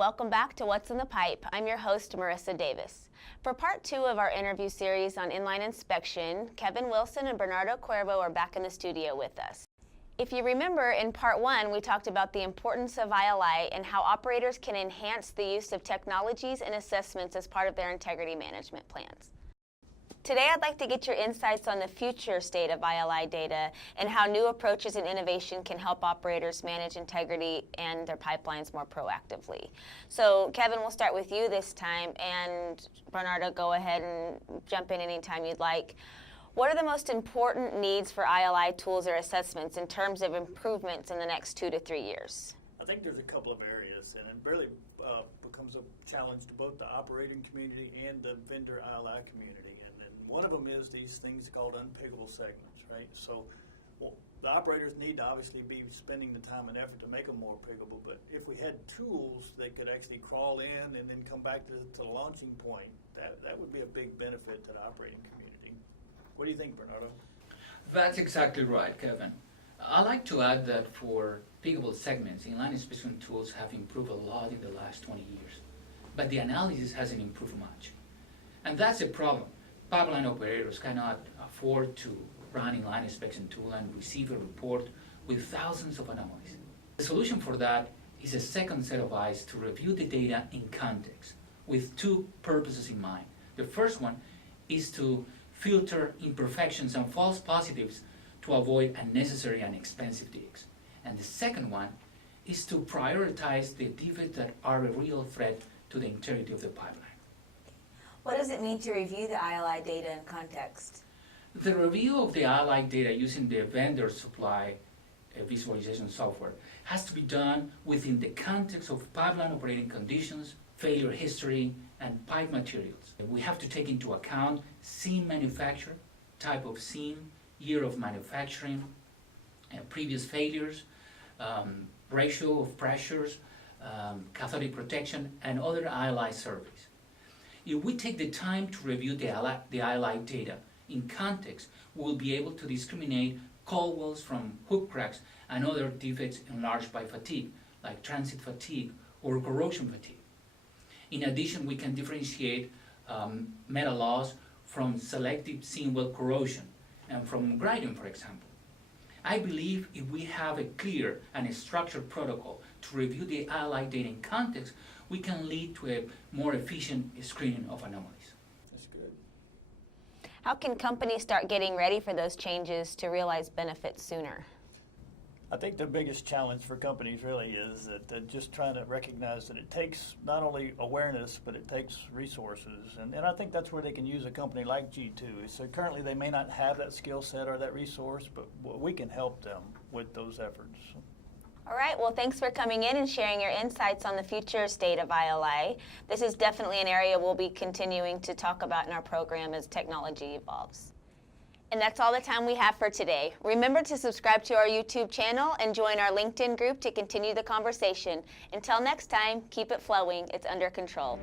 welcome back to What's in the Pipe. I'm your host, Marissa Davis. For part 2 of our interview series on inline inspection, Kevin Wilson and Bernardo Cuervo are back in the studio with us. If you remember, in part 1, we talked about the importance of ILI and how operators can enhance the use of technologies and assessments as part of their integrity management plans. Today, I'd like to get your insights on the future state of ILI data and how new approaches and innovation can help operators manage integrity and their pipelines more proactively. So, Kevin, we'll start with you this time, and Bernardo, go ahead and jump in anytime you'd like. What are the most important needs for ILI tools or assessments in terms of improvements in the next 2 to 3 years? I think there's a couple of areas, and it really becomes a challenge to both the operating community and the vendor ILI community. One of them is these things called unpickable segments, right? So the operators need to obviously be spending the time and effort to make them more pickable, but if we had tools that could actually crawl in and then come back to the launching point, that would be a big benefit to the operating community. What do you think, Bernardo? That's exactly right, Kevin. I'd like to add that for pickable segments, inline inspection tools have improved a lot in the last 20 years, but the analysis hasn't improved much. And that's a problem. Pipeline operators cannot afford to run inline inspection tool and receive a report with thousands of anomalies. The solution for that is a second set of eyes to review the data in context with 2 purposes in mind. The first one is to filter imperfections and false positives to avoid unnecessary and expensive digs. And the second one is to prioritize the defects that are a real threat to the integrity of the pipeline. What does it mean to review the ILI data in context? The review of the ILI data using the vendor supply visualization software has to be done within the context of pipeline operating conditions, failure history, and pipe materials. We have to take into account seam manufacture, type of seam, year of manufacturing, previous failures, ratio of pressures, cathodic protection, and other ILI surveys. If we take the time to review the ILI data in context, we will be able to discriminate cold wells from hook cracks and other defects enlarged by fatigue, like transit fatigue or corrosion fatigue. In addition, we can differentiate metal loss from selective seam well corrosion and from grinding, for example. I believe if we have a clear and a structured protocol to review the ILI data in context, we can lead to a more efficient screening of anomalies. That's good. How can companies start getting ready for those changes to realize benefits sooner? I think the biggest challenge for companies really is that they're just trying to recognize that it takes not only awareness, but it takes resources. And I think that's where they can use a company like G2. So currently they may not have that skill set or that resource, but we can help them with those efforts. All right, well, thanks for coming in and sharing your insights on the future state of ILI. This is definitely an area we'll be continuing to talk about in our program as technology evolves. And that's all the time we have for today. Remember to subscribe to our YouTube channel and join our LinkedIn group to continue the conversation. Until next time, keep it flowing. It's under control.